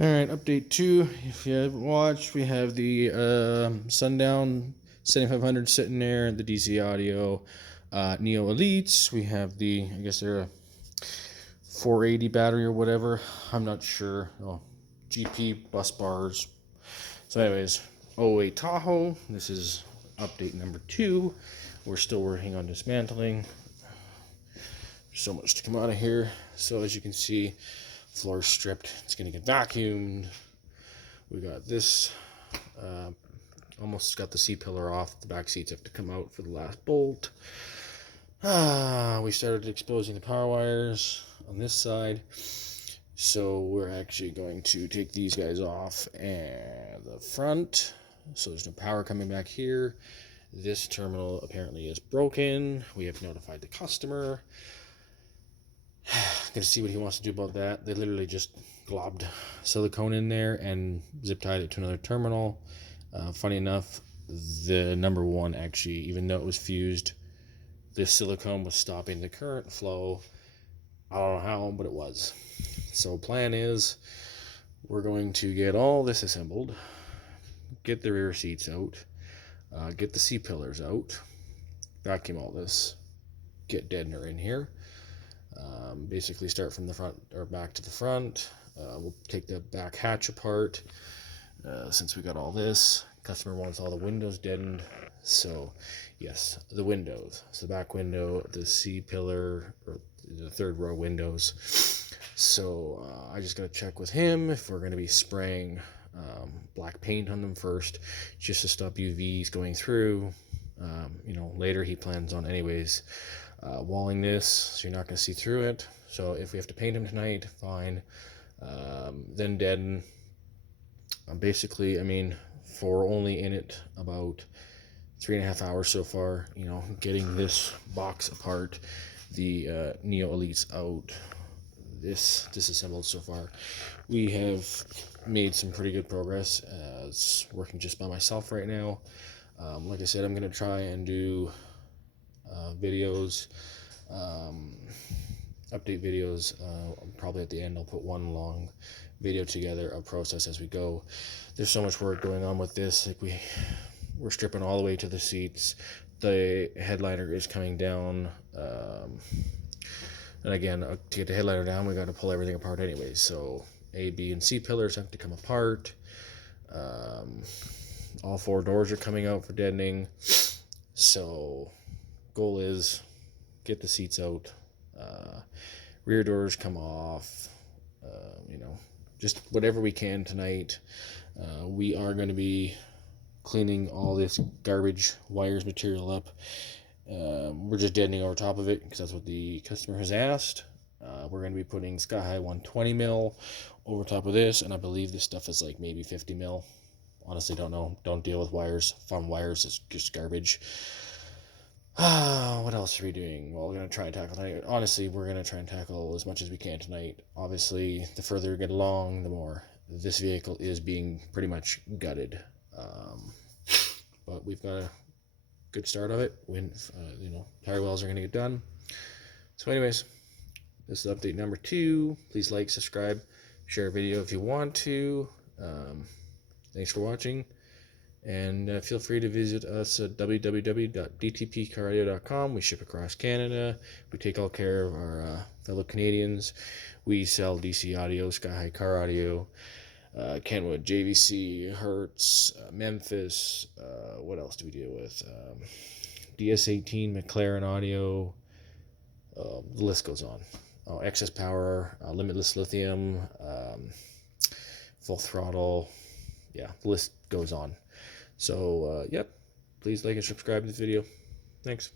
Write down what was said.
Alright, update 2. If you haven't watched, we have the Sundown 7500 sitting there, the DC Audio Neo Elites. We have the, I guess they're a 480 battery or whatever. I'm not sure. Oh, GP bus bars. So, anyways, 08 Tahoe. This is update number 2. We're still working on dismantling. So much to come out of here. So, as you can see, floor stripped. It's going to get vacuumed. We got this. Almost got the C-pillar off. The back seats have to come out for the last bolt. We started exposing the power wires on this side. So we're actually going to take these guys off and the front. So there's no power coming back here. This terminal apparently is broken. We have notified the customer. Gonna see what he wants to do about that. They literally just globbed silicone in there and zip tied it to another terminal. Funny enough, the number one actually, even though it was fused, this silicone was stopping the current flow. I don't know how, but it was. So plan is we're going to get all this assembled, get the rear seats out, get the C-pillars out, vacuum all this, get deadener in here. Basically start from the front or back to the front. We'll take the back hatch apart. Since we got all this, customer wants all the windows deadened. So yes, the windows. So the back window, the C-pillar, or the third row windows. So I just gotta check with him if we're gonna be spraying black paint on them first, just to stop UVs going through. Later he plans on anyways walling this, so you're not going to see through it. So if we have to paint them tonight, fine. Then deaden. Basically, for only in it about 3.5 hours so far, getting this box apart, the Neo Elites out, this disassembled so far, we have made some pretty good progress. It's working just by myself right now. Like I said, I'm going to try and do videos, update videos. Probably at the end I'll put one long video together of process as we go. There's so much work going on with this. Like we're stripping all the way to the seats. The headliner is coming down, and again, to get the headliner down, we got to pull everything apart anyway. So A, B, and C pillars have to come apart. All 4 doors are coming out for deadening. So goal is get the seats out, rear doors come off, just whatever we can tonight. We are going to be cleaning all this garbage wires material up. We're just deadening over top of it because that's what the customer has asked. We're going to be putting Sky High 120 mil over top of this, and I believe this stuff is like maybe 50 mil. Honestly, don't know. Don't deal with wires. Farm wires is just garbage. What else are we doing? Well, we're going to try and tackle tonight. Honestly, we're going to try and tackle as much as we can tonight. Obviously, the further we get along, the more. This vehicle is being pretty much gutted. But we've got a good start of it. When, tire wells are going to get done. So anyways, this is update number 2. Please like, subscribe, share a video if you want to. Thanks for watching. And feel free to visit us at www.dtpcaraudio.com. We ship across Canada. We take all care of our fellow Canadians. We sell DC Audio, Sky High Car Audio, Kenwood, JVC, Hertz, Memphis. What else do we deal with? DS18, McLaren Audio. The list goes on. Excess Power, Limitless Lithium, Full Throttle. Yeah, the list goes on. So, yep, please like and subscribe to this video. Thanks.